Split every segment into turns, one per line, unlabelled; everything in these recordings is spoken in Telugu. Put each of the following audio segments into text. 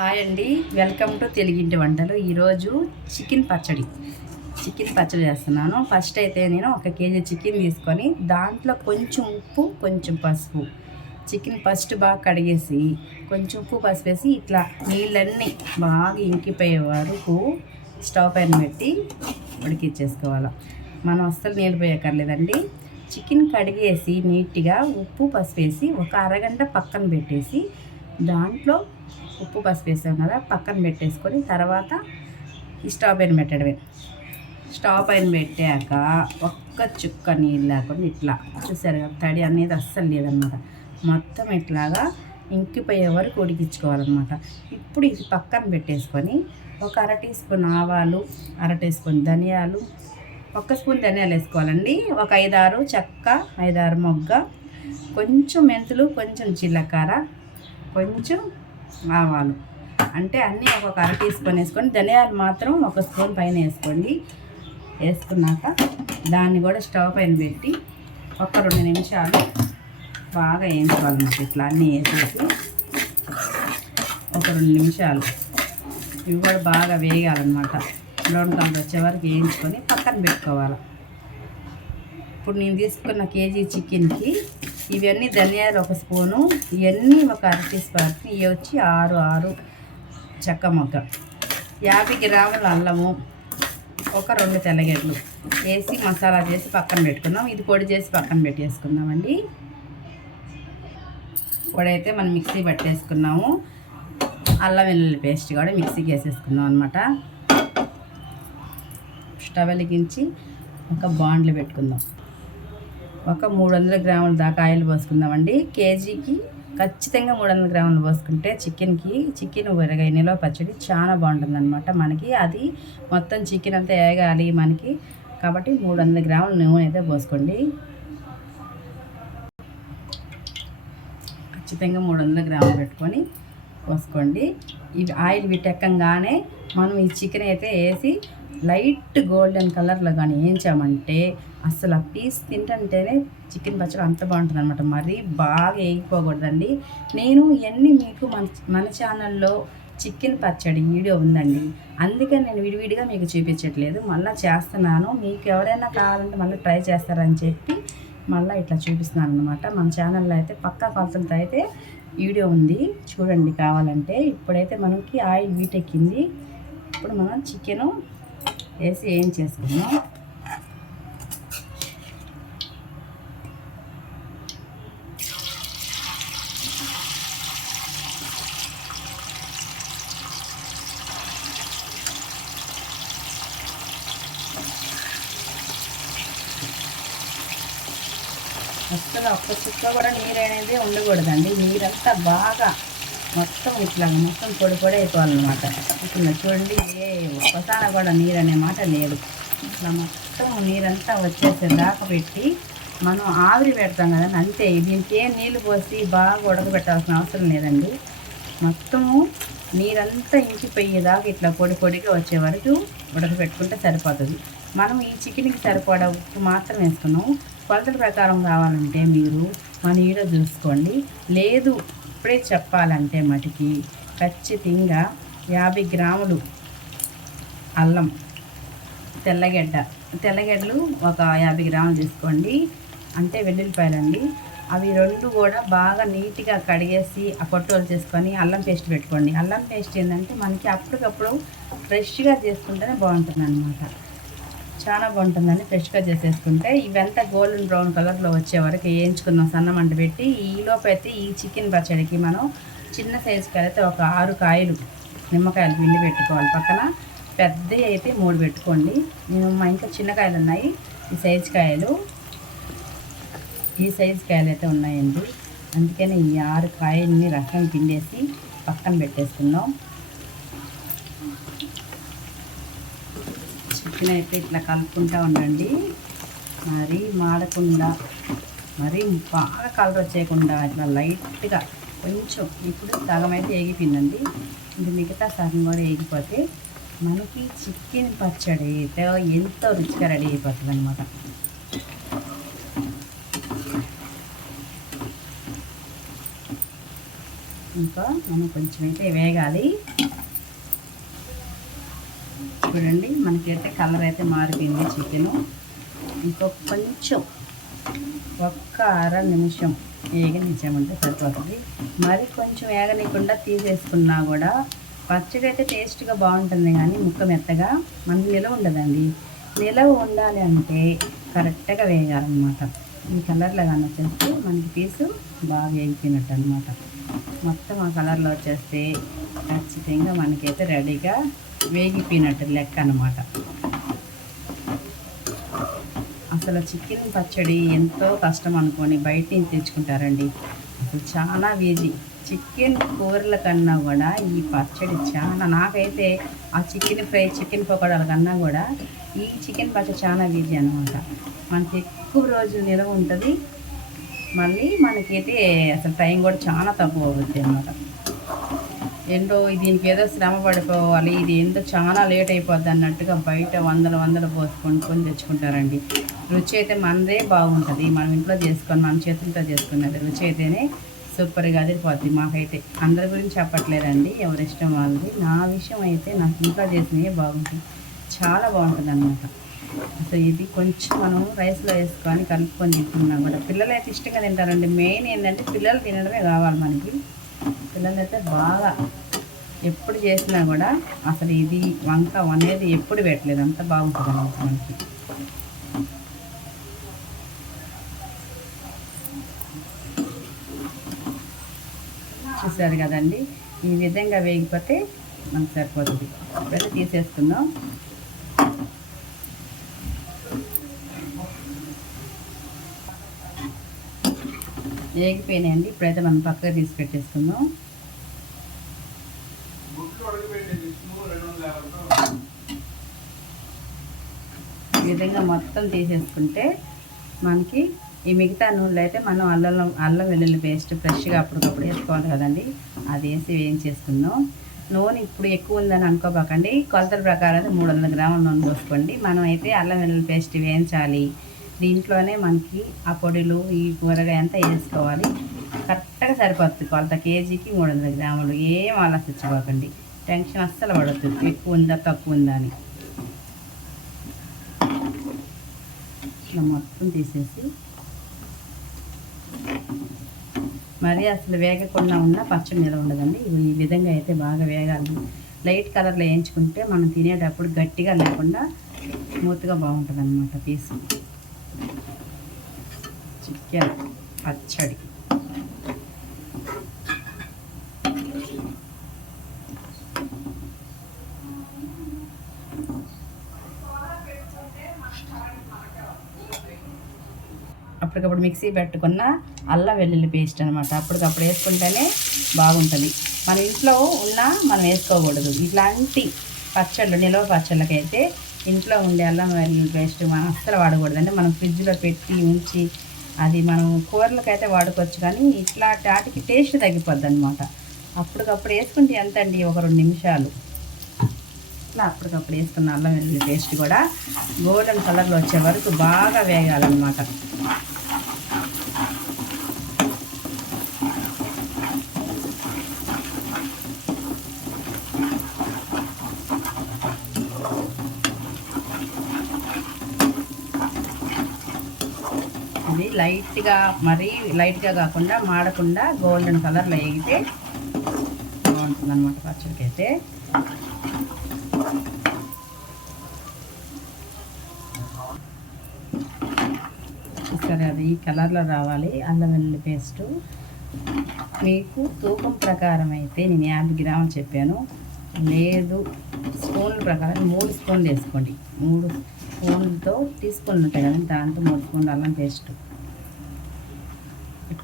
హాయ్ అండి. వెల్కమ్ టు తెలుగింటి వంటలు. ఈరోజు చికెన్ పచ్చడి. చికెన్ పచ్చడి చేస్తున్నాను. ఫస్ట్ అయితే నేను ఒక కేజీ చికెన్ తీసుకొని దాంట్లో కొంచెం ఉప్పు కొంచెం పసుపు. చికెన్ ఫస్ట్ బాగా కడిగేసి కొంచెం ఉప్పు పసుపు వేసి ఇట్లా నీళ్ళన్నీ బాగా ఇంకిపోయే వరకు స్టవ్ పైన పెట్టి ఉడికిచ్చేసుకోవాలి. మనం అస్సలు నీళ్ళు పోయక్కర్లేదండి. చికెన్ కడిగేసి నీట్గా ఉప్పు పసుపు వేసి ఒక అరగంట పక్కన పెట్టేసి దాంట్లో ఉప్పు పసుపు వేసాం కదా పక్కన పెట్టేసుకొని తర్వాత ఈ స్టవ్ పైన పెట్టడమే. స్టవ్ పైన పెట్టాక ఒక్క చుక్క నీళ్ళు లేకుండా ఇట్లా చూసారు కదా తడి అనేది అస్సలు లేదనమాట. మొత్తం ఇట్లాగా ఇంకిపోయే వరకు ఉడికించుకోవాలన్నమాట. ఇప్పుడు ఇది పక్కన పెట్టేసుకొని ఒక అర టీ స్పూన్ ఆవాలు అర టీ స్పూన్ ధనియాలు ఒక్క స్పూన్ ధనియాలు వేసుకోవాలండి. ఒక ఐదారు చెక్క ఐదారు మొగ్గ కొంచెం మెంతులు కొంచెం జీలకర్ర కొంచెం ఆవాలు. అంటే అన్నీ ఒక్కొక్క అర టీ స్పూన్ వేసుకొని ధనియాలు మాత్రం ఒక స్పూన్ పైన వేసుకోండి. వేసుకున్నాక దాన్ని కూడా స్టవ్ పైన పెట్టి ఒక రెండు నిమిషాలు బాగా వేయించుకోవాలన్నమాట ఇట్లా అన్నీ వేసేసి ఒక రెండు నిమిషాలు. ఇవి కూడా బాగా వేయాలన్నమాట బ్రౌన్ కలర్ వచ్చే వరకు వేయించుకొని పక్కన పెట్టుకోవాలి. ఇప్పుడు నేను తీసుకున్న కేజీ చికెన్కి ఇవన్నీ ధనియాలు ఒక స్పూను ఇవన్నీ ఒక అర టీ స్పూన్. ఇవి వచ్చి ఆరు ఆరు చెక్క మొగ్గ యాభై గ్రాముల అల్లము ఒక రెండు తెల్లగడ్డలు వేసి మసాలా చేసి పక్కన పెట్టుకుందాం. ఇది పొడి చేసి పక్కన పెట్టేసుకుందామండి. పొడి అయితే మనం మిక్సీ పట్టేసుకున్నాము. అల్లం వెల్లుల్లి పేస్ట్ కూడా మిక్సీకి వేసేసుకున్నాం అనమాట స్టవ్ వెలిగించి ఒక బాండ్లు పెట్టుకుందాం. ఒక మూడు వందల గ్రాముల దాకా ఆయిల్ పోసుకుందామండి. కేజీకి ఖచ్చితంగా మూడు వందల గ్రాములు పోసుకుంటే చికెన్కి చికెన్ ఉరగాయ నిలవ పచ్చడి చాలా బాగుంటుందన్నమాట మనకి. అది మొత్తం చికెన్ అంతా వేయగాలి మనకి. కాబట్టి మూడు వందల గ్రాముల నూనె అయితే పోసుకోండి. ఖచ్చితంగా మూడు వందల గ్రాములు పెట్టుకొని పోసుకోండి. ఈ ఆయిల్ విటెక్కగానే మనం ఈ చికెన్ అయితే వేసి లైట్ గోల్డెన్ కలర్లో కానీ వేయించామంటే అసలు ఆ పీస్ తింటుంటేనే చికెన్ పచ్చడి అంత బాగుంటుంది అనమాట మరీ బాగా వేగిపోకూడదండి. నేను ఇవన్నీ మీకు మన మన ఛానల్లో చికెన్ పచ్చడి వీడియో ఉందండి. అందుకే నేను విడివిడిగా మీకు చూపించట్లేదు. మళ్ళీ చేస్తున్నాను. మీకు ఎవరైనా కావాలంటే మళ్ళీ ట్రై చేస్తారని చెప్పి మళ్ళీ ఇట్లా చూపిస్తున్నాను అనమాట మన ఛానల్లో అయితే పక్కా కొలతలతో అయితే వీడియో ఉంది. చూడండి కావాలంటే. ఇప్పుడైతే మనకి ఆయిల్ వీటెక్కింది ఇప్పుడు మనం చికెను వేసి ఏం చేసుకున్నాం? అసలు ఒక్క చుక్క కూడా నీరు అనేది ఉండకూడదండి. నీరంతా బాగా మొత్తం ఇట్లా మొత్తం పొడి పొడి అయిపోవాలన్నమాట. ఇప్పుడు చూడండి ఏ ఒక్కసారి కూడా నీరు అనే మాట లేదు. ఇట్లా మొత్తం నీరంతా వచ్చేసే దాకా పెట్టి మనం ఆవిరి పెడతాం కదండి అంతే. దీనికి ఏం నీళ్ళు పోసి బాగా ఉడకబెట్టాల్సిన అవసరం లేదండి. మొత్తము నీరంతా ఇంకిపోయేదాకా ఇట్లా పొడి పొడిగా వచ్చే వరకు ఉడకబెట్టుకుంటే సరిపోతుంది. మనం ఈ చికెన్కి సరిపడా ఉప్పు మాత్రం వేసుకున్నాం. కొలతల ప్రకారం కావాలంటే మీరు మన ఈడో చూసుకోండి. లేదు ఇప్పుడే చెప్పాలంటే మటుకి ఖచ్చితంగా యాభై గ్రాములు అల్లం తెల్లగడ్డ. తెల్లగడ్డలు ఒక యాభై గ్రాములు తీసుకోండి. అంటే వెల్లుల్లిపాయలండి. అవి రెండు కూడా బాగా నీట్గా కడిగేసి ఆ పొట్టోలు చేసుకొని అల్లం పేస్ట్ పెట్టుకోండి. అల్లం పేస్ట్ ఏంటంటే మనకి అప్పటికప్పుడు ఫ్రెష్గా చేసుకుంటేనే బాగుంటుంది అనమాట చాలా బాగుంటుందని ఫ్రెష్గా చేసేసుకుంటే. ఇవంతా గోల్డెన్ బ్రౌన్ కలర్లో వచ్చే వరకు వేయించుకున్నాం సన్నమంట పెట్టి ఈలోపు అయితే ఈ చికెన్ పచ్చడికి మనం చిన్న సైజు అయితే ఒక ఆరు కాయలు నిమ్మకాయలు పిండి పెట్టుకోవాలి. పక్కన పెద్దవి అయితే మూడు పెట్టుకోండి. నేను మా ఇంకా చిన్న కాయలు ఉన్నాయి ఈ సైజు కాయలు. ఈ సైజు కాయలు అయితే ఉన్నాయండి. అందుకని ఈ ఆరు కాయల్ని రసం పిండేసి పక్కన పెట్టేసుకున్నాం చికెన్ అయితే ఇట్లా కలుపుకుంటూ ఉండండి. మరి మాడకుండా మరి బాగా కలర్ వచ్చేయకుండా ఇట్లా లైట్గా కొంచెం ఇప్పుడు సగం అయితే ఏగిపోయిందండి. ఇది మిగతా సగం కూడా ఏగిపోతే మనకి చికెన్ పచ్చడి అయితే ఎంతో రుచిగా రెడీ అయిపోతుంది అనమాట ఇంకా మనం కొంచెం అయితే వేగాలి. చూడండి మనకైతే కలర్ అయితే మారిపోయింది చికెను. ఇంకొక కొంచెం ఒక్క అర నిమిషం వేగనిచ్చామంటే సరిపోతుంది. మరి కొంచెం వేగనీయకుండా తీసేసుకున్నా కూడా పచ్చడి అయితే టేస్ట్గా బాగుంటుంది కానీ ముక్క మెత్తగా మనకి నిలవ ఉండదండి. నిలవ ఉండాలి అంటే కరెక్ట్గా వేయాలన్నమాట ఈ కలర్లో కానీ వచ్చేస్తే మనకి పీసు బాగా వేగిపోయినట్టు అనమాట మొత్తం ఆ కలర్లో వచ్చేస్తే ఖచ్చితంగా మనకైతే రెడీగా వేగిపోయినట్టు లెక్క అనమాట అసలు చికెన్ పచ్చడి ఎంతో కష్టం అనుకొని బయట నుంచి తెచ్చుకుంటారండి. అసలు చాలా వేజీ. చికెన్ కూరల కన్నా కూడా ఈ పచ్చడి చాలా నాకైతే ఆ చికెన్ ఫ్రై చికెన్ పకోడాల కన్నా కూడా ఈ చికెన్ పచ్చడి చాలా ఈజీ అనమాట మనకి ఎక్కువ రోజులు నిలవ ఉంటుంది. మళ్ళీ మనకైతే అసలు టైం కూడా చాలా తక్కువ అవుతుంది అనమాట ఏంటో దీనికి ఏదో శ్రమ పడిపోవాలి. ఇది ఏందో చాలా లేట్ అయిపోద్ది అన్నట్టుగా బయట వందల వందలు పోసుకొనుకొని తెచ్చుకుంటారండి. రుచి అయితే మనదే బాగుంటుంది. మనం ఇంట్లో చేసుకొని మన చేతులతో చేసుకున్నది రుచి అయితేనే సూపర్గా అదిరిపోద్ది మాకైతే. అందరి గురించి చెప్పట్లేదండి. ఎవరి ఇష్టం వాళ్ళది. నా విషయం అయితే నాకు ఇంట్లో చేసినవి బాగుంటుంది చాలా బాగుంటుంది అన్నమాట సో ఇది కొంచెం మనం రైస్లో వేసుకొని కలుపుకొని తింటున్నాం కూడా పిల్లలు అయితే ఇష్టంగా తింటారండి. మెయిన్ ఏంటంటే పిల్లలు తినడమే కావాలి మనకి. పిల్లలు అయితే బాగా ఎప్పుడు చేసినా కూడా అసలు ఇది వంక అనేది ఎప్పుడు పెట్టలేదు. అంత బాగుంటుంది అన్నమాట మనకి. చూసారు కదండి? ఈ విధంగా వేగిపోతే మనకు సరిపోతుంది. ఇప్పుడైతే తీసేసుకుందాం. వేగిపోయినాయండి. ఇప్పుడైతే మనం పక్కగా తీసి పెట్టేసుకుందాం. ఇలా మొత్తం తీసేసుకుంటే మనకి ఈ మిగతా నూనెలో అయితే మనం అల్లం అల్లం వెల్లుల్లి పేస్ట్ ఫ్రెష్గా అప్పటికప్పుడు వేసుకోవాలి కదండి. అది వేసి వేయించేసుకుందాం. నూనె ఇప్పుడు ఎక్కువ ఉందని అనుకోబాకండి. కొలతల ప్రకారం అయితే మూడు వందల గ్రాముల నూనె పోసుకోండి. మనం అయితే అల్లం వెల్లుల్లి పేస్ట్ వేయించాలి. దీంట్లోనే మనకి ఆ పొడిలు ఈ కూరగాయ అంతా వేసుకోవాలి. కరెక్ట్గా సరిపోతుంది. కొలత కేజీకి మూడు వందల గ్రాములు. ఏం ఆలోచించుకోకండి టెన్షన్ అస్సలు పడద్దు. ఎక్కువ ఉందా తక్కువ ఉందా అని. ఇట్లా మొత్తం తీసేసి. మరి అసలు వేగకుండా ఉన్న పచ్చడి నిలవ ఉండదండి. ఇవి ఈ విధంగా అయితే బాగా వేగాలి. లైట్ కలర్లో వేయించుకుంటే మనం తినేటప్పుడు గట్టిగా లేకుండా స్మూత్గా బాగుంటుంది అనమాట పీసు. చికెన్ పచ్చడి. అప్పటికప్పుడు మిక్సీ పెట్టుకున్న అల్లం వెల్లుల్లి పేస్ట్ అనమాట అప్పటికప్పుడు వేసుకుంటేనే బాగుంటుంది. మన ఇంట్లో ఉన్న మనం వేసుకోకూడదు. ఇట్లాంటి పచ్చళ్ళు నిల్వ పచ్చళ్ళకైతే ఇంట్లో ఉండే అల్లం వెల్లుల్లి పేస్ట్ మనం అస్సలు వాడకూడదండి మనం ఫ్రిడ్జ్లో పెట్టి ఉంచి అది మనం కూరలకైతే వాడుకోవచ్చు కానీ ఇట్లా వాటికి టేస్ట్ తగ్గిపోద్ది అనమాట అప్పటికప్పుడు వేసుకుంటే ఎంత అండి ఒక రెండు నిమిషాలు. ఇట్లా అప్పటికప్పుడు వేసుకున్న అల్లం వెల్లుల్లి పేస్ట్ కూడా గోల్డెన్ కలర్లో వచ్చే వరకు బాగా వేగాలన్నమాట ఇది లైట్గా మరీ లైట్గా కాకుండా మాడకుండా గోల్డెన్ కలర్లో వేగితే బాగుంటుంది అనమాట పచ్చడికి అయితే సరే అది ఈ కలర్లో రావాలి. అల్లం వెల్లుల్లి పేస్టు. మీకు తూకం ప్రకారం అయితే నేను యాభై గ్రాములు చెప్పాను. లేదు స్పూన్ల ప్రకారం మూడు స్పూన్లు వేసుకోండి. మూడు స్పూన్లతో టీ స్పూన్లు ఉంటాయి కదండి దాంతో మూడు స్పూన్లు అల్లం పేస్ట్.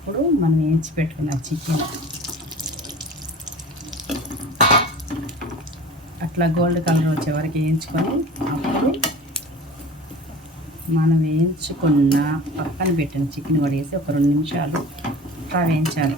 ఇప్పుడు మనం వేయించి పెట్టుకున్న చికెన్. అట్లా గోల్డ్ కలర్ వచ్చే వరకు వేయించుకొని అప్పుడు మనం వేయించుకున్న పక్కన పెట్టిన చికెన్ కూడా వేసి ఒక రెండు నిమిషాలు అట్లా వేయించాలి.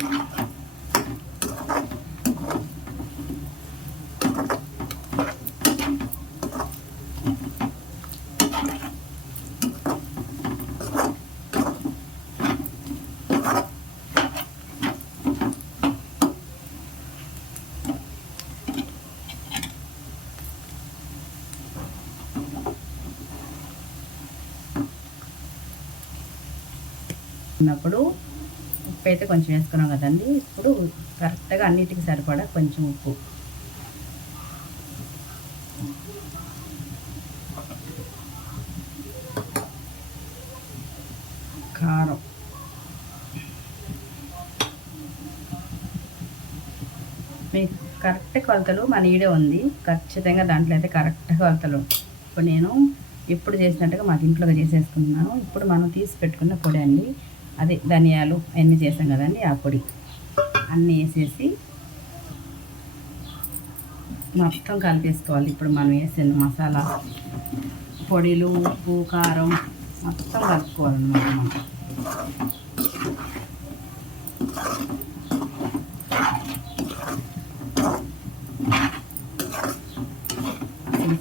ఉన్నప్పుడు ఉప్పు అయితే కొంచెం వేసుకున్నాం కదండి. ఇప్పుడు కరెక్ట్గా అన్నిటికి సరిపడా కొంచెం ఉప్పు. కారం. మీకు కరెక్ట్ కొలతలు మన ఈడే ఉంది. ఖచ్చితంగా దాంట్లో అయితే కరెక్ట్ కొలతలు. ఇప్పుడు నేను ఎప్పుడు చేసినట్టుగా మాకు ఇంట్లోగా చేసేసుకున్నాను. ఇప్పుడు మనం తీసి పెట్టుకున్న పొడి అండి. అదే ధనియాలు అన్నీ చేసాం కదండి ఆ పొడి. అన్నీ వేసేసి మొత్తం కలిపేసుకోవాలి. ఇప్పుడు మనం వేసిన మసాలా పొడిలు ఉప్పు కారం మొత్తం కలుపుకోవాలన్నమాట మనం.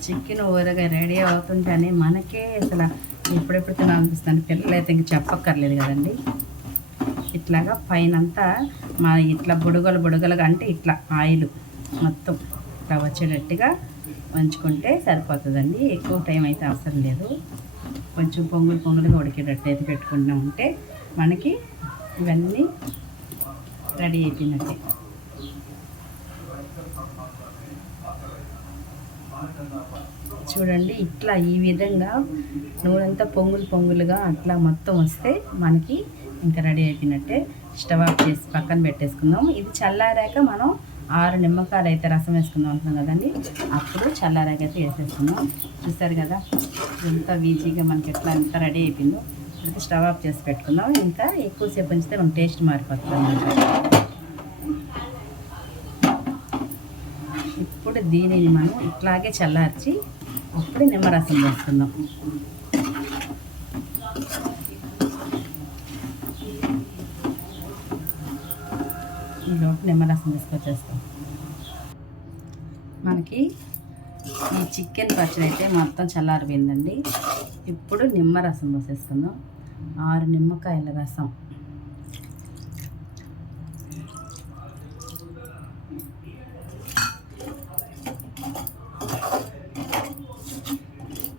చికెన్ ఊరగా రెడీ అవుతుంటేనే మనకే అసలు ఎప్పుడెప్పుడు తినాలనిపిస్తుంది పిల్లలు అయితే ఇంక చెప్పక్కర్లేదు కదండి. ఇట్లాగా పైనంతా మా ఇట్లా బుడగలు బుడగలుగా అంటే ఇట్లా ఆయిల్ మొత్తం ఇట్లా వచ్చేటట్టుగా వంచుకుంటే సరిపోతుందండి. ఎక్కువ టైం అయితే అవసరం లేదు. కొంచెం పొంగులు పొంగులుగా ఉడికేటట్టు అయితే పెట్టుకుంటూ ఉంటే మనకి ఇవన్నీ రెడీ అయిపోయినట్టే. చూడండి ఇట్లా ఈ విధంగా నూనెంతా పొంగులు పొంగులుగా అట్లా మొత్తం వస్తే మనకి ఇంకా రెడీ అయిపోయినట్టే. స్టవ్ ఆఫ్ చేసి పక్కన పెట్టేసుకుందాం. ఇది చల్లారాక మనం ఆరు నిమ్మకాయలు అయితే రసం వేసుకుందాం అంటున్నాం కదండి. అప్పుడు చల్లారాక అయితే వేసేసుకుందాం. చూస్తారు కదా ఎంత ఈజీగా మనకి ఎట్లా ఎంత రెడీ అయిపోయిందో. అయితే స్టవ్ ఆఫ్ చేసి పెట్టుకుందాం. ఇంకా ఎక్కువసేపు ఉంచితే మనం టేస్ట్ మారిపోతుంది ఇప్పుడు దీనిని మనం ఇట్లాగే చల్లార్చి అప్పుడు నిమ్మరసం వేసుకుందాం. ఈలోపు నిమ్మరసం తీసుకొచ్చేస్తాం. మనకి ఈ చికెన్ పచ్చడి అయితే మొత్తం చల్లారిపోయిందండి. ఇప్పుడు నిమ్మరసం పోసేసుకుందాం. ఆరు నిమ్మకాయల రసం.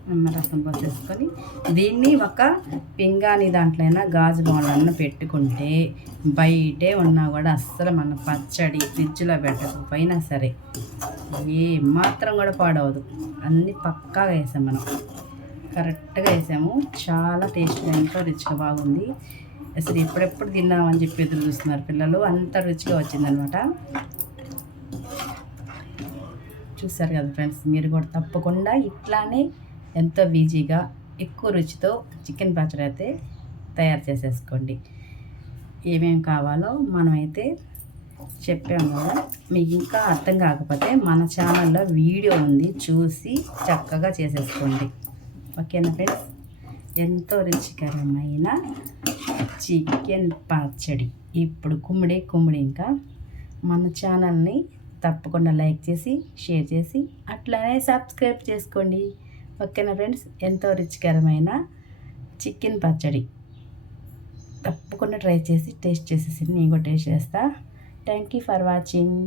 నిమ్మరసం పోసేసుకొని దీన్ని ఒక పింగాణి దాంట్లో అయినా గాజు బౌలన్న పెట్టుకుంటే బయటే ఉన్నా కూడా అస్సలు మన పచ్చడి ఫ్రిడ్జ్లో పెట్టకపోయినా సరే ఏ మాత్రం కూడా పాడవదు. అన్నీ పక్కాగా వేసాం మనం. కరెక్ట్గా వేసాము. చాలా టేస్ట్గా ఎంతో రుచిగా బాగుంది. అసలు ఎప్పుడెప్పుడు తిన్నామని చెప్పి ఎదురు చూస్తున్నారు పిల్లలు. అంత రుచిగా వచ్చిందనమాట. చూసారు కదా ఫ్రెండ్స్ మీరు కూడా తప్పకుండా ఇట్లానే ఎంతో ఈజీగా ఎక్కువ రుచితో చికెన్ పచ్చడి అయితే తయారు చేసేసుకోండి. ఏమేమి కావాలో మనమైతే చెప్పాము కదా మీకు ఇంకా అర్థం కాకపోతే మన ఛానల్లో వీడియో ఉంది చూసి చక్కగా చేసేసుకోండి. ఓకేనా ఫ్రెండ్స్? ఎంతో రుచికరమైన చికెన్ పచ్చడి. ఇప్పుడు కుమ్మిడి కుమ్మిడి ఇంకా మన ఛానల్ని తప్పకుండా లైక్ చేసి షేర్ చేసి అట్లానే సబ్స్క్రైబ్ చేసుకోండి. ఓకేనా ఫ్రెండ్స్? ఎంతో రుచికరమైన చికెన్ పచ్చడి. తప్పకుండా ట్రై చేసి టేస్ట్ చేసేసి నేను కూడా టేస్ట్ చేస్తా. Thank you for watching